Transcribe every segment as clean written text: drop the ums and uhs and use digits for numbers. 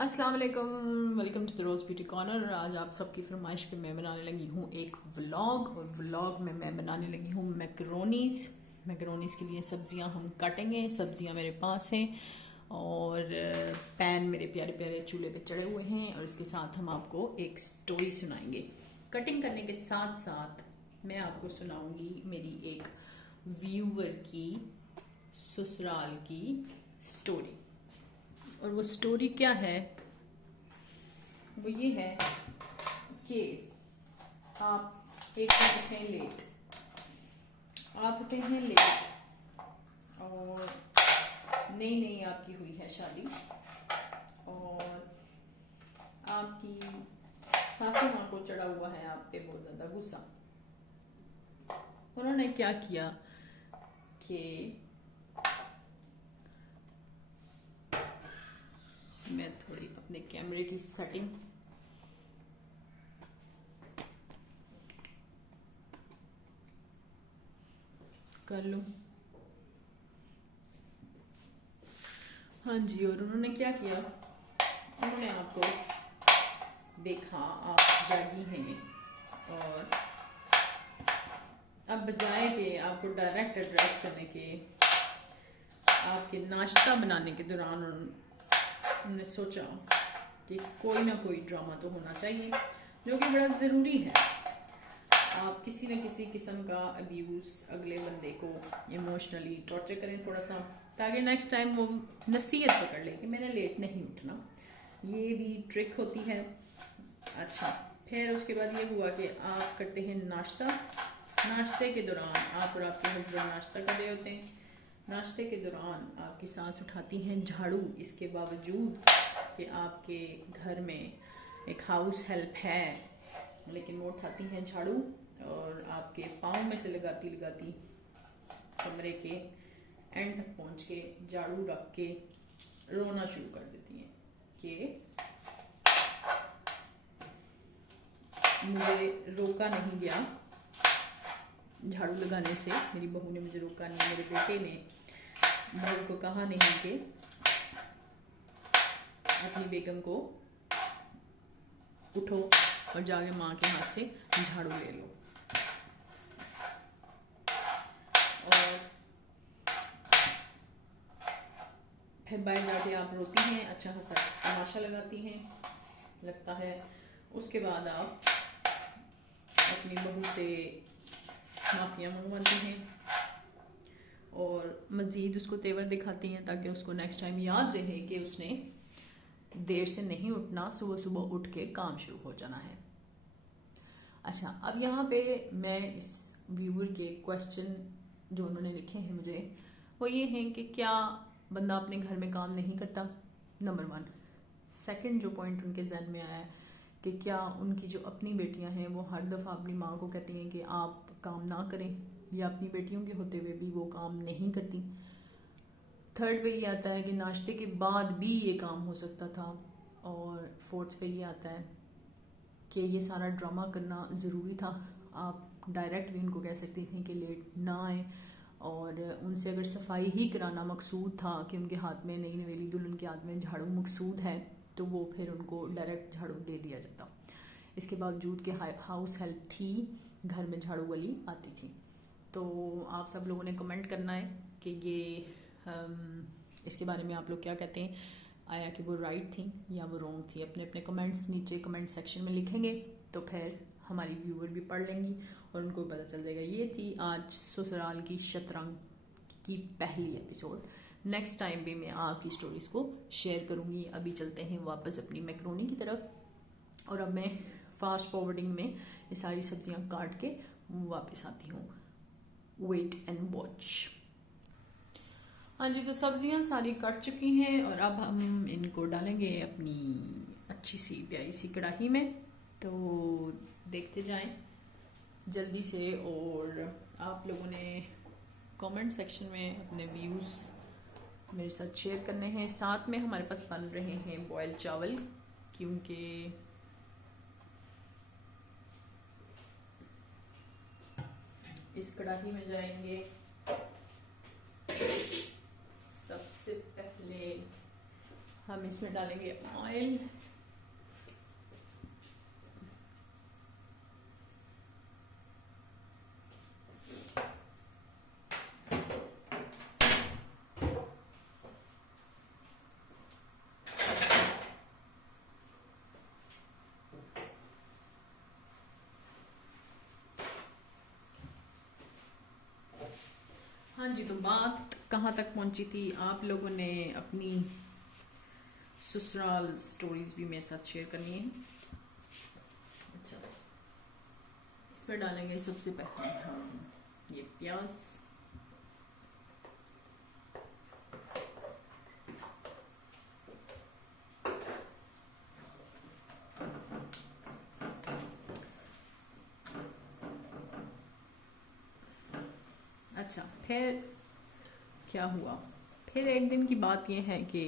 अस्सलाम वालेकुम, welcome to the Rose Beauty Corner. आज आप सबकी फरमाइश पे मैं बनाने लगी हूँ एक व्लॉग, और व्लॉग में मैं बनाने लगी हूँ मैकरोनीज़। मैकरोनीज़ के लिए सब्जियाँ हम काटेंगे। सब्जियाँ मेरे पास हैं और पैन मेरे प्यारे प्यारे चूल्हे पे चढ़े हुए हैं, और इसके साथ हम आपको एक स्टोरी सुनाएंगे। कटिंग करने के साथ साथ मैं आपको सुनाऊंगी मेरी एक व्यूवर की ससुराल की स्टोरी। और वो स्टोरी क्या है? वो ये है कि आप एक दिन उठे हैं लेट। आप उठे हैं लेट और नई नई आपकी हुई है शादी, और आपकी सासू माँ को चढ़ा हुआ है आप पे बहुत ज्यादा गुस्सा। उन्होंने क्या किया कि मैं थोड़ी अपने कैमरे की सेटिंग कर लूं। हाँ जी, और उन्होंने क्या किया? उन्होंने आपको देखा आप जागी हैं, और अब बजाय के आपको डायरेक्ट एड्रेस करने के, आपके नाश्ता बनाने के दौरान उन्होंने सोचा कि कोई ना कोई ड्रामा तो होना चाहिए, जो कि बड़ा ज़रूरी है। आप किसी न किसी किस्म का अब्यूज़ अगले बंदे को इमोशनली टॉर्चर करें थोड़ा सा, ताकि नेक्स्ट टाइम वो नसीहत पकड़ ले कि मैंने लेट नहीं उठना। ये भी ट्रिक होती है। अच्छा, फिर उसके बाद ये हुआ कि आप करते हैं नाश्ता। नाश्ते के दौरान आप और आपके हस्बैंड नाश्ता कर रहे होते हैं। नाश्ते के दौरान आपकी सास उठाती हैं झाड़ू, इसके बावजूद कि आपके घर में एक हाउस हेल्प है, लेकिन वो उठाती हैं झाड़ू और आपके पाँव में से लगाती लगाती कमरे के एंड तक पहुँच के झाड़ू रख के रोना शुरू कर देती हैं कि मुझे रोका नहीं गया झाड़ू लगाने से, मेरी बहू ने मुझे रोका नहीं, मेरे बेटे ने बहू को कहा नहीं कि अपनी बेगम को उठो और जाके माँ के हाथ से झाड़ू ले लो। और फिर बाहर जाके आप रोती हैं, अच्छा खासा तमाशा लगाती हैं, लगता है। उसके बाद आप अपनी बहू से माफ़िया मंगवाती हैं और मज़ीद उसको तेवर दिखाती हैं, ताकि उसको नेक्स्ट टाइम याद रहे कि उसने देर से नहीं उठना, सुबह सुबह उठ के काम शुरू हो जाना है। अच्छा, अब यहाँ पे मैं इस व्यूअर के क्वेश्चन जो उन्होंने लिखे हैं मुझे, वो ये हैं कि क्या बंदा अपने घर में काम नहीं करता, नंबर 1। सेकंड जो पॉइंट उनके जहन में आया है कि क्या उनकी जो अपनी बेटियां हैं वो हर दफ़ा अपनी माँ को कहती हैं कि आप काम ना करें, या अपनी बेटियों के होते हुए भी वो काम नहीं करती। थर्ड पे ये आता है कि नाश्ते के बाद भी ये काम हो सकता था। और फोर्थ पे ये आता है कि ये सारा ड्रामा करना ज़रूरी था। आप डायरेक्ट भी उनको कह सकते थे कि लेट ना आए, और उनसे अगर सफाई ही कराना मकसूद था कि उनके हाथ में, नई नवेली दुल्हन के हाथ में झाड़ू मकसूद है, तो वो फिर उनको डायरेक्ट झाड़ू दे दिया जाता। इसके बावजूद कि हाउस हेल्प थी, घर में झाड़ू वाली आती थी। तो आप सब लोगों ने कमेंट करना है कि ये इसके बारे में आप लोग क्या कहते हैं। आया कि वो राइट थी या वो रॉन्ग थी? अपने अपने कमेंट्स नीचे कमेंट सेक्शन में लिखेंगे, तो फिर हमारी व्यूअर भी पढ़ लेंगी और उनको पता चल जाएगा। ये थी आज ससुराल की शतरंग की पहली एपिसोड। नेक्स्ट टाइम भी मैं आपकी स्टोरीज को शेयर करूँगी। अभी चलते हैं वापस अपनी मैक्रोनी की तरफ, और अब मैं फास्ट फॉरवर्डिंग में ये सारी सब्जियां काट के वापस आती हूँ। Wait and watch. हाँ जी, तो सब्जियां सारी कट चुकी हैं, और अब हम इनको डालेंगे अपनी अच्छी सी प्यारी सी कढ़ाई में। तो देखते जाएं जल्दी से। और आप लोगों ने कमेंट सेक्शन में अपने व्यूज़ मेरे साथ शेयर करने हैं। साथ में हमारे पास बन रहे हैं बॉयल चावल, क्योंकि इस कढ़ाई में जाएंगे सबसे पहले हम इसमें डालेंगे ऑयल। हाँ जी, तो बात कहाँ तक पहुंची थी? आप लोगों ने अपनी ससुराल स्टोरीज भी मेरे साथ शेयर करनी है। अच्छा, इसमें डालेंगे सबसे पहले हम ये प्याज। अच्छा, फिर क्या हुआ? फिर एक दिन की बात यह है कि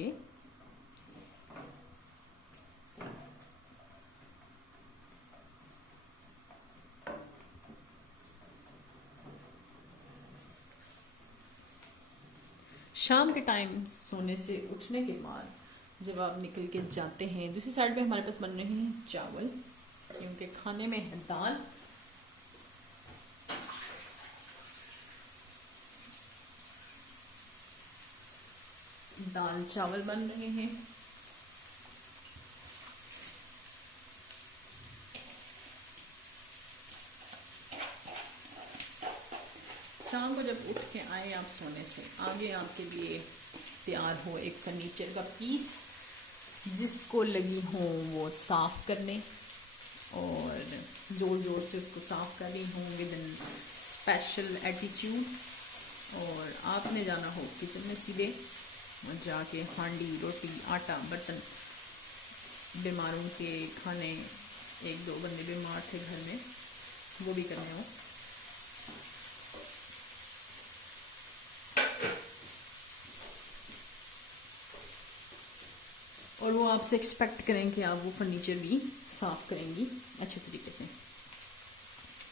शाम के टाइम सोने से उठने के बाद जब आप निकल के जाते हैं, दूसरी साइड पे हमारे पास बन रहे हैं चावल, क्योंकि खाने में है दाल। दाल चावल बन रहे हैं। शाम को जब उठ के आए आप सोने से, आगे आपके लिए तैयार हो एक फर्नीचर का पीस, जिसको लगी हो वो साफ करने, और जोर जोर से उसको साफ कर रही हूँ विद इन स्पेशल एटीट्यूड। और आपने जाना हो किचन में सीधे, और जाके हांडी, रोटी, आटा, बर्तन, बीमारों के खाने, एक दो बंदे बीमार थे घर में, वो भी करने हो। और वो आपसे एक्सपेक्ट करें कि आप वो फर्नीचर भी साफ करेंगी अच्छे तरीके से।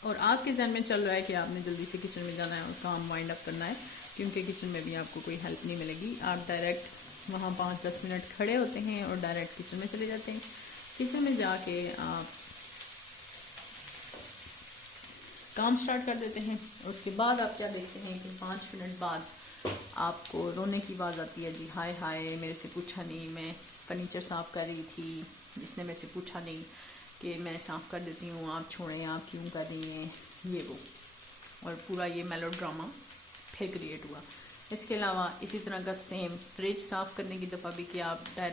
और आपके जहन में चल रहा है कि आपने जल्दी से किचन में जाना है और काम वाइंड अप करना है, क्योंकि किचन में भी आपको कोई हेल्प नहीं मिलेगी। आप डायरेक्ट वहाँ 5-10 मिनट खड़े होते हैं और डायरेक्ट किचन में चले जाते हैं। किचन में जाके आप काम स्टार्ट कर देते हैं, और उसके बाद आप क्या देखते हैं कि 5 मिनट बाद आपको रोने की आवाज़ आती है, जी हाय हाय मेरे से पूछा नहीं, मैं फर्नीचर साफ़ कर रही थी, इसने मेरे से पूछा नहीं कि मैं साफ़ कर देती हूँ, आप छोड़ें, आप क्यों कर रही हैं, ये वो। और पूरा ये मेलोड्रामा फिर क्रिएट हुआ। इसके अलावा इसी तरह का सेम फ्रिज साफ़ करने की दफ़ा भी कि आप डायरेक्ट